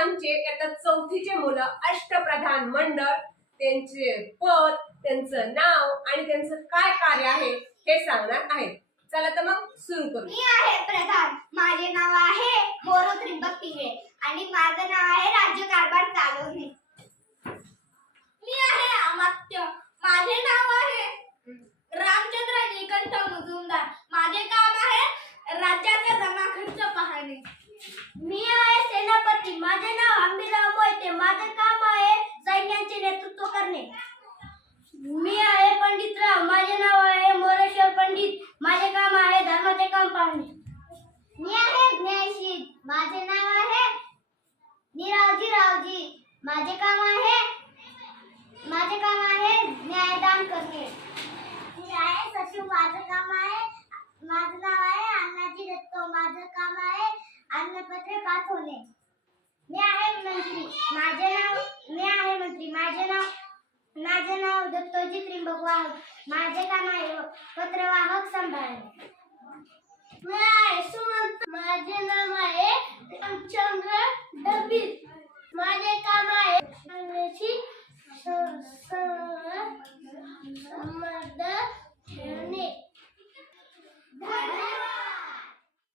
आमचे आता चौथीचे मुलं अष्टप्रधान मंडळ त्यांचे पद त्यांचं नाव आणि त्यांचं काय कार्य आहे हे सांगणार आहेत. चला तर मग सुरू करू. मी आहे प्रधान. माझे नाव आहे मोरो त्रिंबक पिंगळे आणि माझं नाव आहे राज्य कारभार चालवणे. मी आहे अमात्य माझे नाव आहे रामचंद्र निकंठ मुजुमदार माझे काम आहे राज्याचा जमा खर्च पाहणे मी आहे सेनापती माझे नाव हंबीरराव मोहिते माझे काम आहे सैन्याचे नेतृत्व करणे मी आहे पंडितराव माझे नाव आहे मोरेश्वर पंडित माझे काम आहे धर्माचे काम पाहणे मी आहे ज्ञानशील. माझे नाव आहे निरावजी रावजी. माझे काम आहे माझे काम आहे न्यायदान करणे. मी आहे सचिव. माझं काम आहे माझं नाव आहे अन्नाजी दत्तो. माझं काम आहे अन्नपत्र पाठवणे मी आहे मंत्री. माझे नाव मी आहे मंत्री. माझे नाव माझे नाव दत्तोजी त्रिंबक वाहक माझे काम आहे पत्रवाहक सांभाळणे. of the helmet.